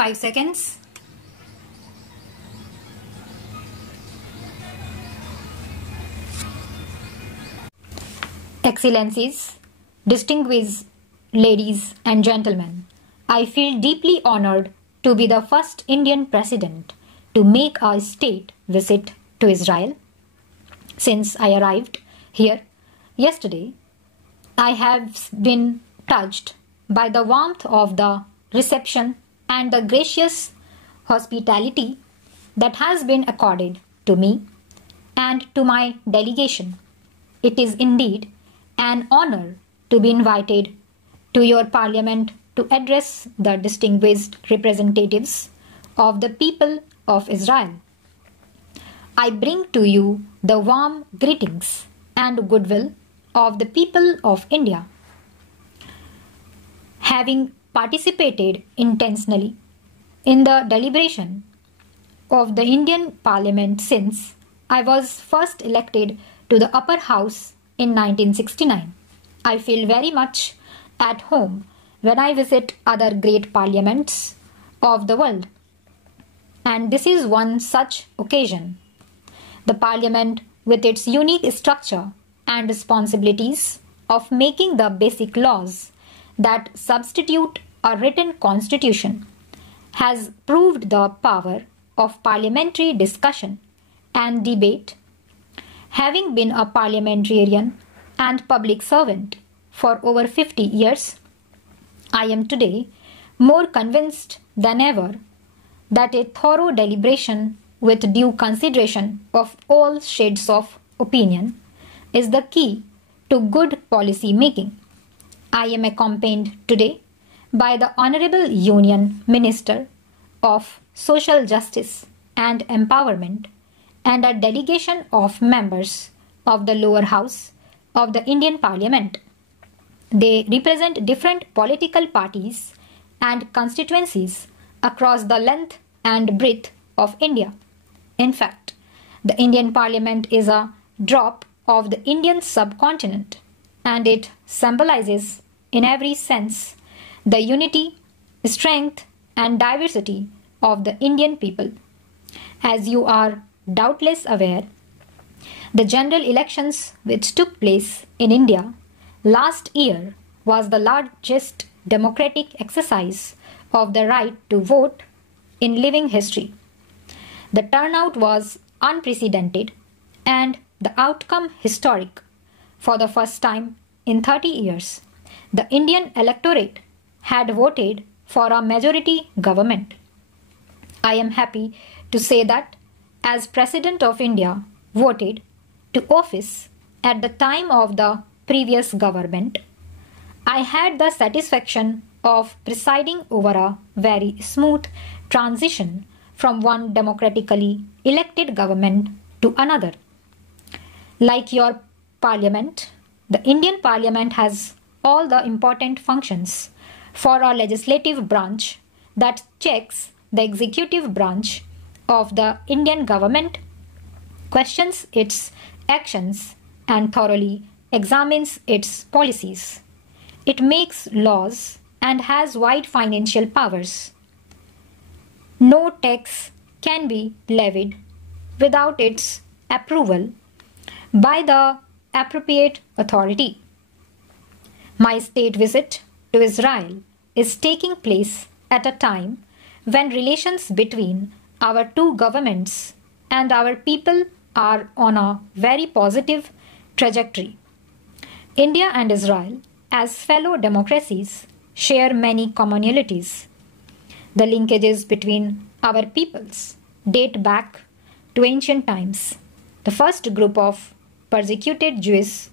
5 seconds. Excellencies, distinguished ladies and gentlemen, I feel deeply honored to be the first Indian president to make a state visit to Israel. Since I arrived here yesterday, I have been touched by the warmth of the reception and the gracious hospitality that has been accorded to me and to my delegation. It is indeed an honor to be invited to your parliament to address the distinguished representatives of the people of Israel. I bring to you the warm greetings and goodwill of the people of India. Having participated intensely in the deliberation of the Indian Parliament since I was first elected to the upper house in 1969, I feel very much at home when I visit other great parliaments of the world. And this is one such occasion. The parliament, with its unique structure and responsibilities of making the basic laws that substitute a written constitution, has proved the power of parliamentary discussion and debate. Having been a parliamentarian and public servant for over 50 years, I am today more convinced than ever that a thorough deliberation with due consideration of all shades of opinion is the key to good policy making. I am accompanied today by the Honorable Union Minister of Social Justice and Empowerment and a delegation of members of the lower house of the Indian Parliament. They represent different political parties and constituencies across the length and breadth of India. In fact, the Indian Parliament is a drop of the Indian subcontinent, and it symbolizes in every sense the unity, strength and diversity of the Indian people. As you are doubtless aware, the general elections which took place in India last year was the largest democratic exercise of the right to vote in living history. The turnout was unprecedented and the outcome historic. For the first time in 30 years, the Indian electorate had voted for a majority government. I am happy to say that as President of India voted to office at the time of the previous government, I had the satisfaction of presiding over a very smooth transition from one democratically elected government to another. Like your parliament, the Indian Parliament has all the important functions for a legislative branch that checks the executive branch of the Indian government, questions its actions and thoroughly examines its policies. It makes laws and has wide financial powers. No tax can be levied without its approval by the appropriate authority. My state visit to Israel is taking place at a time when relations between our two governments and our people are on a very positive trajectory. India and Israel, as fellow democracies, share many commonalities. The linkages between our peoples date back to ancient times. The first group of persecuted Jews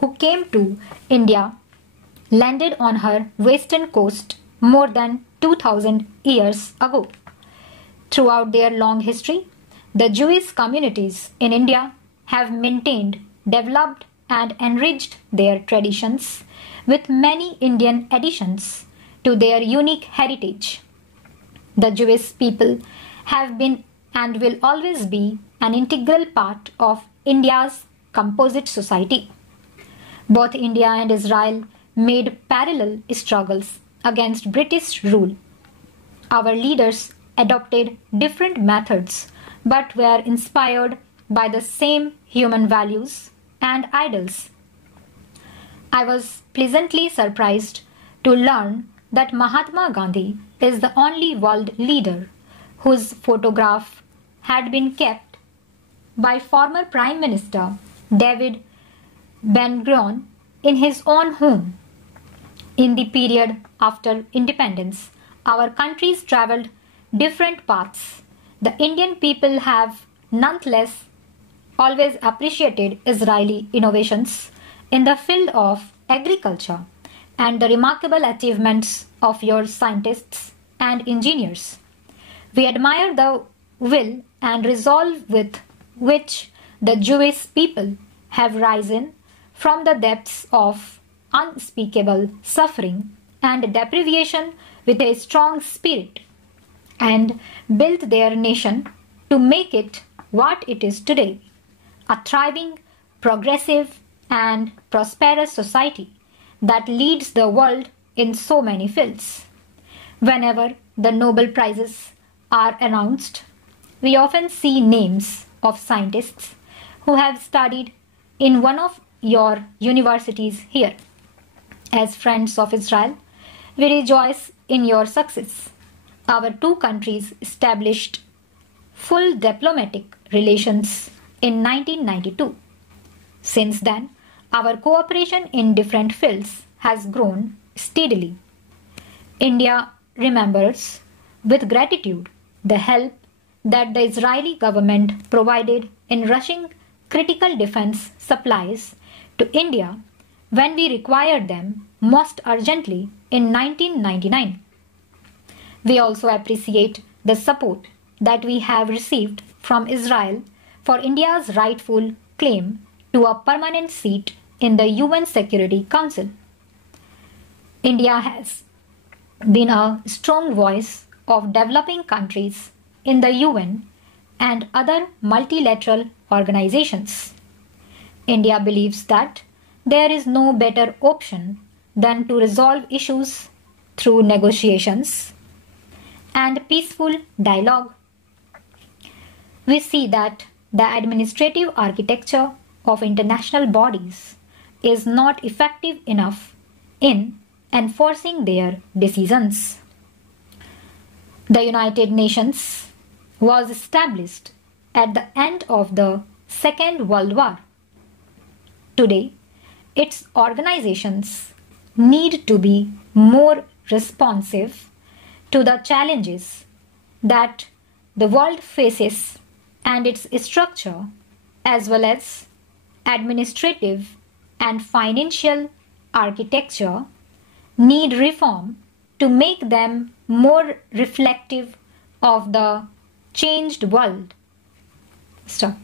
who came to India landed on her western coast more than 2000 years ago. Throughout their long history, the Jewish communities in India have maintained, developed and enriched their traditions with many Indian additions to their unique heritage. The Jewish people have been and will always be an integral part of India's composite society. Both India and Israel made parallel struggles against British rule. Our leaders adopted different methods but were inspired by the same human values and ideals. I was pleasantly surprised to learn that Mahatma Gandhi is the only world leader whose photograph had been kept by former Prime Minister David Ben-Gurion in his own home. In the period after independence, our countries travelled different paths. The Indian people have nonetheless always appreciated Israeli innovations in the field of agriculture and the remarkable achievements of your scientists and engineers. We admire the will and resolve with which the Jewish people have risen from the depths of unspeakable suffering and deprivation with a strong spirit and built their nation to make it what it is today, a thriving, progressive, and prosperous society that leads the world in so many fields. Whenever the Nobel Prizes are announced, we often see names of scientists who have studied in one of your universities here. As friends of Israel, we rejoice in your success. Our two countries established full diplomatic relations in 1992. Since then, our cooperation in different fields has grown steadily. India remembers with gratitude the help that the Israeli government provided in rushing critical defense supplies to India when we required them most urgently in 1999. We also appreciate the support that we have received from Israel for India's rightful claim to a permanent seat in the UN Security Council. India has been a strong voice of developing countries in the UN and other multilateral organizations. India believes that there is no better option than to resolve issues through negotiations and peaceful dialogue. We see that the administrative architecture of international bodies is not effective enough in enforcing their decisions. The United Nations was established at the end of the Second World War. Today, its organizations need to be more responsive to the challenges that the world faces, and its structure as well as administrative and financial architecture need reform to make them more reflective of the changed world. Stop.